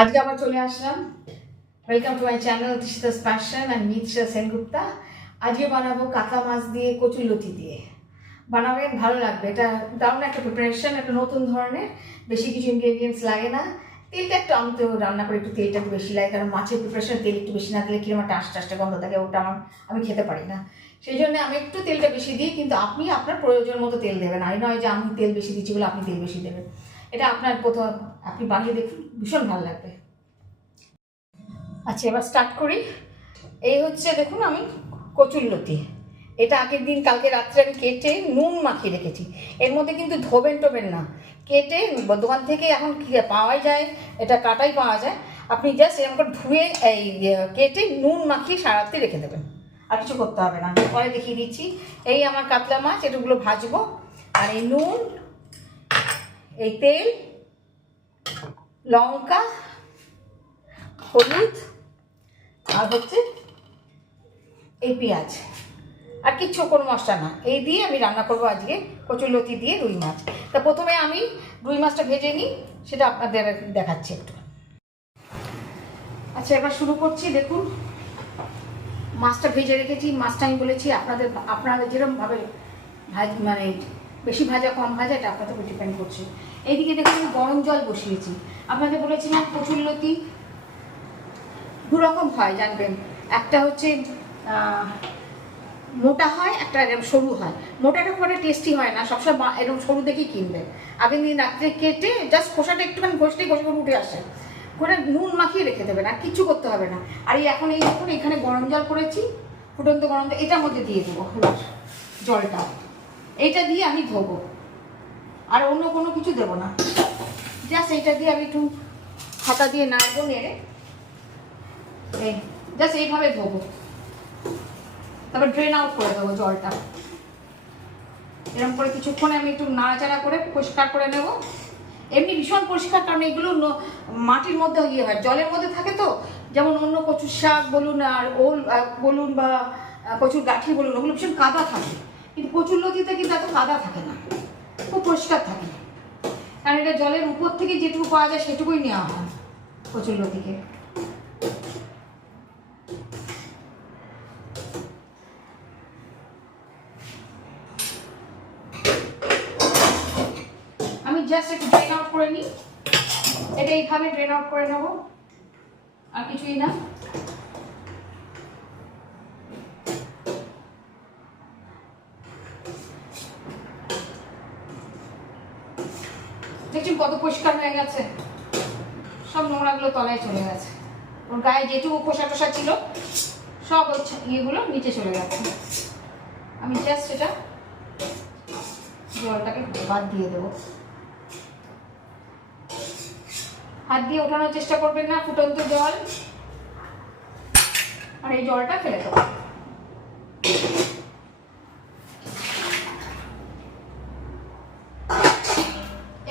আজকে আবার চলে আসলাম। Welcome to my channel Trishita's passion and me Trisha Sengupta. আজকে বানাবো কাতলা মাছ দিয়ে কচুরলতি দিয়ে। বানাবেন, ভালো লাগবে। এটা দারুণ একটা প্রিপারেশন, একটা নতুন ধরনের। বেশি কিছু ইনগ্রেডিয়েন্টস লাগে না। তেলটা একটু, আমি তো রান্না করে একটু তেলটা একটু বেশি লাগে, কারণ মাছের প্রিপারেশন তেল একটু বেশি না দিলে কিরকম একটা আস্তে গন্ধ থাকে, ওটা আমি খেতে পারি না। সেই জন্য আমি একটু তেলটা বেশি দিই, কিন্তু আপনি আপনার প্রয়োজন মতো তেল দেবেন। আর নয় যে আমি তেল বেশি দিচ্ছি বলে আপনি তেল বেশি দেবেন। এটা আপনার প্রথম, আপনি বানিয়ে দেখুন, ভীষণ ভালো লাগবে। আচ্ছা, এবার স্টার্ট করি। এই হচ্ছে, দেখুন, আমি কচুরলতি, এটা আগের দিন কালকে রাত্রে আমি কেটে নুন মাখিয়ে রেখেছি। এর মধ্যে কিন্তু ধোবেন টোবেন না, কেটে দোকান থেকে এখন পাওয়াই যায়, এটা কাটাই পাওয়া যায়। আপনি জাস্ট এরকম করে ধুয়ে এই কেটে নুন মাখিয়ে সারাতে রেখে দেবেন, আর কিছু করতে হবে না। পরে দেখিয়ে দিচ্ছি। এই আমার কাতলা মাছ, এটাগুলো ভাজবো। আর এই নুন, এই তেল, লঙ্কা, হলুদ, আর হচ্ছে এই পেঁয়াজ, আর কিচ্ছু কোনো মশলা না। এই দিয়ে আমি রান্না করবো আজকে কচুরলতি দিয়ে রুই মাছ। তা প্রথমে আমি রুই মাছটা ভেজে নিই, সেটা আপনাদের দেখাচ্ছি একটু। আচ্ছা, এবার শুরু করছি। দেখুন, মাছটা ভেজে রেখেছি। মাছটা আমি বলেছি আপনারা যেরকমভাবে মানে বেশি ভাজা কম ভাজা, এটা আপনাদের উপর ডিপেন্ড করছে। এইদিকে দেখুন, গরম জল বসিয়েছি। আপনাদের বলেছিলাম কচুরলতি দু রকম হয়, জানবেন। একটা হচ্ছে মোটা হয়, একটা এরকম সরু হয়। মোটাটা খুব একটা টেস্টি হয় না, সবসময় এরকম সরু দেখেই কিনবে। আগের দিন রাত্রে কেটে জাস্ট খোসাটা একটুখানি ঘষলেই ঘষে উঠে আসে, করে নুন মাখিয়ে রেখে দেবেন, আর কিচ্ছু করতে হবে না। আর এখন এই দেখুন, এখানে গরম জল করেছি, ফুটন্ত গরম জল, এটার মধ্যে দিয়ে দেবো জলটা। এইটা দিয়ে আমি ধোবো, আর অন্য কোনো কিছু দেবো না। জাস্ট এইটা দিয়ে আমি একটু হাতা দিয়ে নাড়বো, নেড়ে জাস্ট এইভাবে ধোবো। তারপর ড্রেন আউট করে দেবো জলটা। এরকম করে কিছুক্ষণ আমি একটু নাড়াচাড়া করে পরিষ্কার করে নেব। এমনি ভীষণ পরিষ্কার, কারণ এগুলো মাটির মধ্যে হয়, জলের মধ্যে থাকে তো। যেমন অন্য কচুর শাক বলুন, আর ওল বলুন, বা কচুর গাঠি বলুন, ওগুলো ভীষণ কাদা থাকে। কিন্তু কচুরলতিতে কিন্তু এত কাদা থাকে না, খুব পরিষ্কার থাকে। কারণ এটা জলের উপর থেকে যেটুকু পাওয়া যায় সেটুকুই নেওয়া হয় কচুরলতিকে। জাস্ট একটু ড্রেন আউট করে নিই, এটা এইভাবে ড্রেন আউট করে নেবো, আর কিছুই না। দেখছি কত পরিষ্কার হয়ে গেছে, সব নোংরাগুলো তলায় চলে গেছে। ওর গায়ে যেটুকু খোসা টোসা ছিল সব ইয়েগুলো নিচে চলে গেছে। আমি জাস্ট এটা জলটাকে বাদ দিয়ে দেবো। হাত দিয়ে ওঠানোর চেষ্টা করবেন না, ফুটন্ত জল। আর এই জলটা ফেলে দেবো।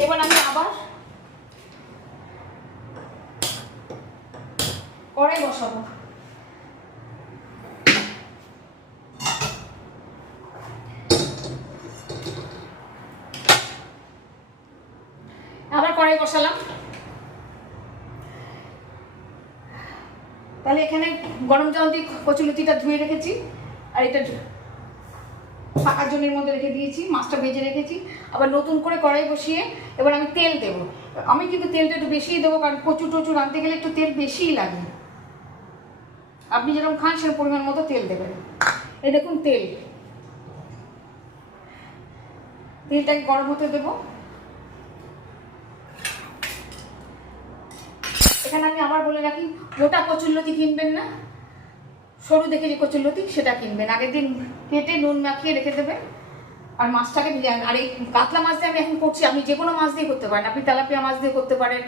এবার আমি আবার কড়াই বসাবো। আবার কড়াই বসালাম। তাহলে এখানে গরম জল দিয়ে কচুরলতিটা ধুয়ে রেখেছি, আর এটা ফাঁকার জলের মধ্যে রেখে দিয়েছি। মাছটা ভেজে রেখেছি। আবার নতুন করে কড়াই বসিয়ে এবার আমি তেল দেবো। আমি কিন্তু তেলটা একটু বেশিই দেবো, কারণ কচু টচু রাঁধতে গেলে একটু তেল বেশিই লাগে। আপনি যেরকম খান সেরকম পরিমাণ মতো তেল দেবেন। এই দেখুন তেলটাকে গরম হতে দেবো। এখানে আমি আবার বলে রাখি, মোটা কচুরলতি কিনবেন না, সরু দেখে যে কচুরলতি সেটা কিনবেন। আগের দিন কেটে নুন মাখিয়ে রেখে দেবেন, আর মাছটাকে আর এই কাতলা মাছ দিয়ে আমি এখন করছি। আপনি যে কোনো মাছ দিয়ে করতে পারেন, আপনি তেলাপিয়া মাছ দিয়ে করতে পারেন,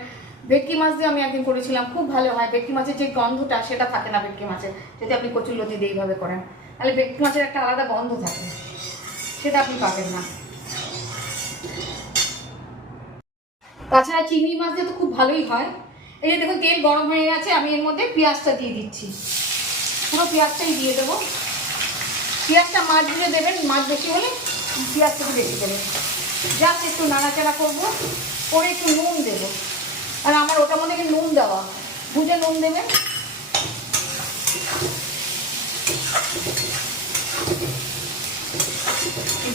ভেটকি মাছ দিয়ে আমি একদিন করেছিলাম, খুব ভালো হয়। ভেটকি মাছের যে গন্ধটা সেটা থাকে না ভেটকি মাছের, যদি আপনি কচুরলতি দিয়ে এইভাবে করেন, তাহলে ভেটকি মাছের একটা আলাদা গন্ধ থাকে, সেটা আপনি পাবেন না। তাছাড়া চিংড়ি মাছ দিয়ে তো খুব ভালোই হয়। এই যে দেখুন, তেল গরম হয়ে গেছে, আমি এর মধ্যে পেঁয়াজটা দিয়ে দিচ্ছি। পুরো পেঁয়াজটাই দিয়ে দেবো। পেঁয়াজটা মাছ দিয়ে দেবেন, মাছ বেশি হলে পেঁয়াজটাকে বেশি দেবেন। জাস্ট একটু নাড়াচাড়া করবো, করে একটু নুন দেবো। আর আমার ওটার মধ্যে নুন দেওয়া, বুঝে নুন দেবেন।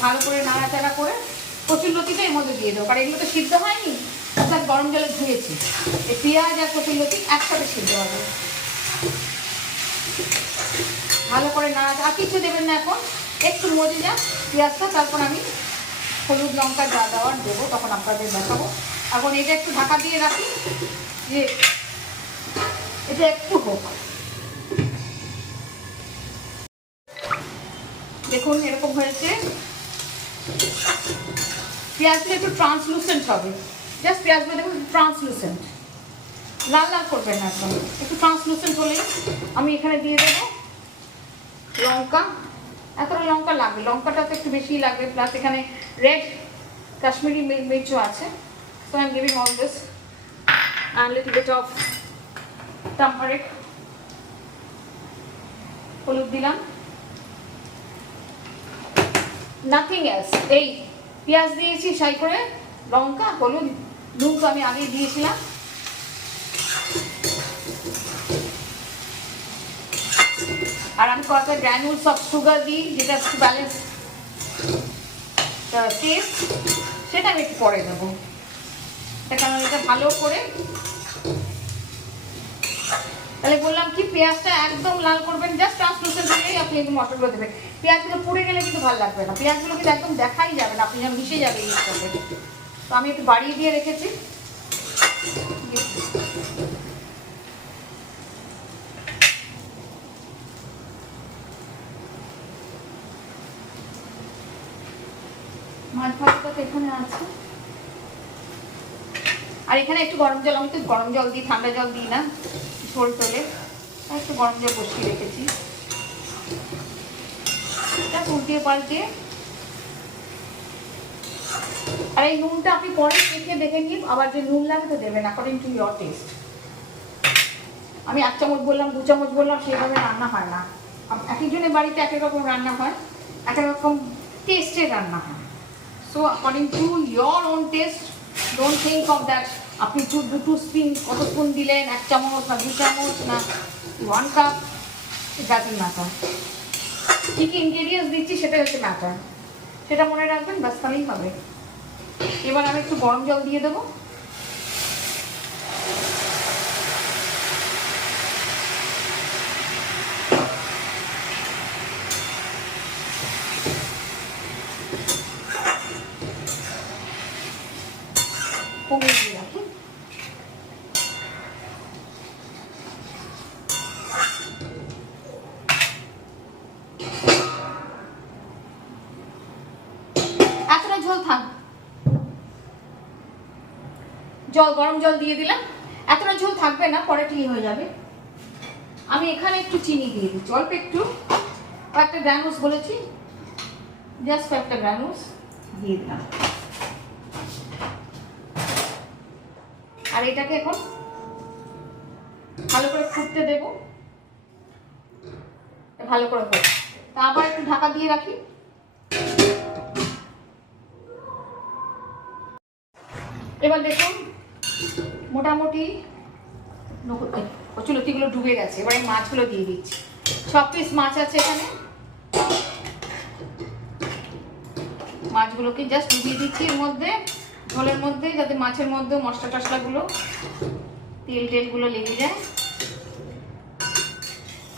ভালো করে নাড়াচাড়া করে কচুরলতিটা এর মধ্যে দিয়ে দেবো, কারণ এগুলো তো সিদ্ধ হয়নি, অর্থাৎ গরম জলে ধুয়েছি। এই পেঁয়াজ আর কচুরলতি একসাথে সিদ্ধ হবে। ভালো করে নাড়া, আর কিছু দেবেন না, এখন একটু মজে যাক পেঁয়াজটা, তারপর আমি হলুদ লঙ্কা যা দেওয়ার দেবো তখন আপনাদের দেখাবো। এখন এটা একটু ঢাকা দিয়ে রাখি, যে এটা একটু হোক। দেখুন এরকম হয়েছে, পেঁয়াজগুলো একটু ট্রান্সলুসেন্ট হবে, জাস্ট পেঁয়াজগুলো দেখুন ট্রান্সলুসেন্ট, লাল লাল করবেন না, একদম একটু ট্রান্সলুসেন্ট হলেই আমি এখানে দিয়ে দেবো লঙ্কা। এতটা লঙ্কা লাগবে, লঙ্কাটা তো একটু বেশি লাগবে, প্লাস এখানে রেড কাশ্মীরি মির্চও আছে। So I am giving all this and little bit of turmeric, হলুদ দিলাম, নাথিং এলস। এই পেঁয়াজ দিয়েছি সাই করে, লঙ্কা, হলুদ, নুন তো আমি আগে দিয়েছিলাম। আর আমি কয়েকটা গ্র্যানুলস অফ সুগার দিই, যেটা একটু ব্যালেন্স টেস্ট, সেটা আমি একটু পরে দেবো। কারণ এটা ভালো করে, তাহলে বললাম কি পেঁয়াজটা একদম লাল করবেন, জাস্ট ট্রান্সলুসেন্ট হলেই আপনি একটু মশলাগুলো দেবেন। পেঁয়াজগুলো পুড়ে গেলে কিন্তু ভালো লাগবে না, পেঁয়াজগুলো কিন্তু একদম দেখাই যাবে না, আপনি যেন মিশে যাবে এই সাথে। তো আমি একটু বাড়িয়ে দিয়ে রেখেছি। মাছ ভাতটা তো এখানে আছে, আর এখানে একটু গরম জল, আমি তো গরম জল দিই, ঠান্ডা জল দিই না, ঝোল তোলে, একটু গরম জল বসিয়ে রেখেছি। উল্টিয়ে পাল্টিয়ে, আর এই নুনটা আপনি পরে চেখে দেখে নিন, আবার যে নুন লাগে তো দেবেন অ্যাকর্ডিং টু ইয়োর টেস্ট। আমি 1 চামচ বললাম, 2 চামচ বললাম, সেভাবে রান্না হয় না। এক একজনের বাড়িতে এক এক রকম রান্না হয়, এক এক রকম টেস্টের রান্না হয়। So according to your own test, don't think of that আপনি 2 স্পুন কত স্পুন দিলেন, 1 চামচ না 2 চামচ না 1 কাপ, ইট ডাজন্ট ম্যাটার। কী কী ইনগ্রেডিয়েন্টস দিচ্ছি সেটা হচ্ছে ম্যাটার, সেটা মনে রাখবেন, ব্যাস তাহলেই হবে। এবার আমি একটু গরম জল দিয়ে দেবো। কমিয়ে দিয়ে রাখি। এতটা ঝোল থাক, গরম জল দিয়ে দিলাম, এতটা ঝোল থাকবে না, পরে ঠিক হয়ে যাবে। আমি এখানে একটু চিনি দিয়ে দিচ্ছি, অল্প একটু, কয়েকটা গ্রানুলস বলেছি, জাস্ট কয়েকটা গ্রানুলস দিয়ে দিলাম। আর এটাকে এখন ভালো করে ফুটতে দেবো, ভালো করে হোক। তা আবার একটু ঢাকা দিয়ে রাখি। এবার দেখুন মোটামুটি কচুলতিগুলো ডুবে গেছে। এবার এই মাছগুলো দিয়ে দিচ্ছি, 6 পিস মাছ আছে এখানে। মাছগুলোকে জাস্ট ডুবিয়ে দিচ্ছি এর মধ্যে, ঝোলের মধ্যে, যাতে মাছের মধ্যে মশলা টশলাগুলো, তেল টেলগুলো লেগে যায়।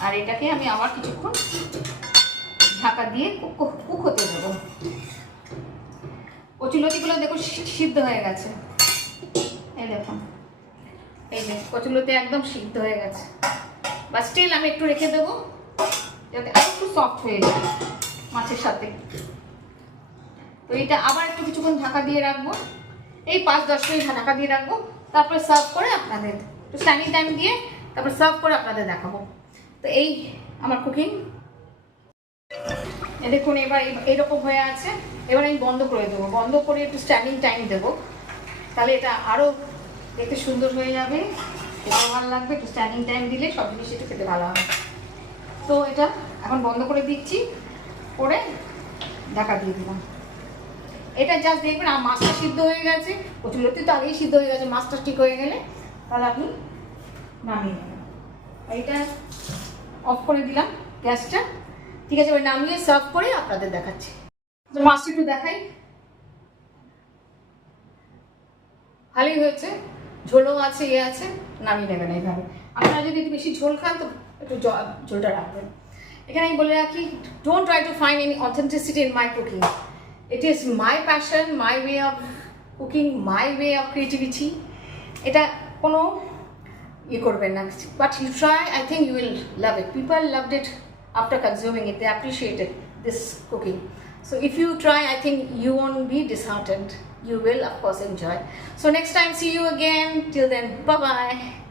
আর এটাকে আমি আবার কিছুক্ষণ ঢাকা দিয়ে কুক হতে দেবো। কচুলতিগুলো দেখো সিদ্ধ হয়ে গেছে, এই দেখুন, এই যে কচুলতি একদম সিদ্ধ হয়ে গেছে। বা স্টিল আমি একটু রেখে দেবো, যাতে আর একটু সফট হয়ে যায় মাছের সাথে। তো এটা আবার একটু কিছুক্ষণ ঢাকা দিয়ে রাখবো, এই 5-10 মিনিট ঢাকা দিয়ে রাখবো, তারপরে সার্ভ করে আপনাদের একটু স্ট্যান্ডিং টাইম দিয়ে তারপর সার্ভ করে আপনাদের দেখাবো। তো এই আমার কুকিং দেখুন এবার এইরকম হয়ে আছে। এবার আমি বন্ধ করে দেবো, বন্ধ করে একটু স্ট্যান্ডিং টাইম দেবো, তাহলে এটা আরও দেখতে সুন্দর হয়ে যাবে, খেতেও ভালো লাগবে। একটু স্ট্যান্ডিং টাইম দিলে সব জিনিস একটু খেতে ভালো হবে। তো এটা এখন বন্ধ করে দিচ্ছি, করে ঢাকা দিয়ে দিলাম। এটা জাস্ট দেখবেন মাছটা সিদ্ধ হয়ে গেছে, কচুলতি তো আগেই সিদ্ধ হয়ে গেছে, মাছটা ঠিক হয়ে গেলে তাহলে আপনি নামিয়ে নেবেন। এইটা অফ করে দিলাম গ্যাসটা। ঠিক আছে, ওই নামিয়ে সার্ভ করে আপনাদের দেখাচ্ছি। মাছটা একটু দেখাই, ভালোই হয়েছে, ঝোলও আছে, ইয়ে আছে। নামিয়ে নেবেন এইভাবে। আপনারা যদি একটু বেশি ঝোল খান তো একটু ঝোলটা রাখবেন। এখানে আমি বলে রাখি, don't try to find any authenticity in my cooking. It is my passion, my way of cooking, my way of creativity. এটা কোনো ইয়ে করবেন না, but you try, I think you will love it. People loved it after consuming it, they appreciated this cooking. So if you try, I think you won't be disheartened. You will, of course, enjoy. So next time, see you again. Till then, bye bye.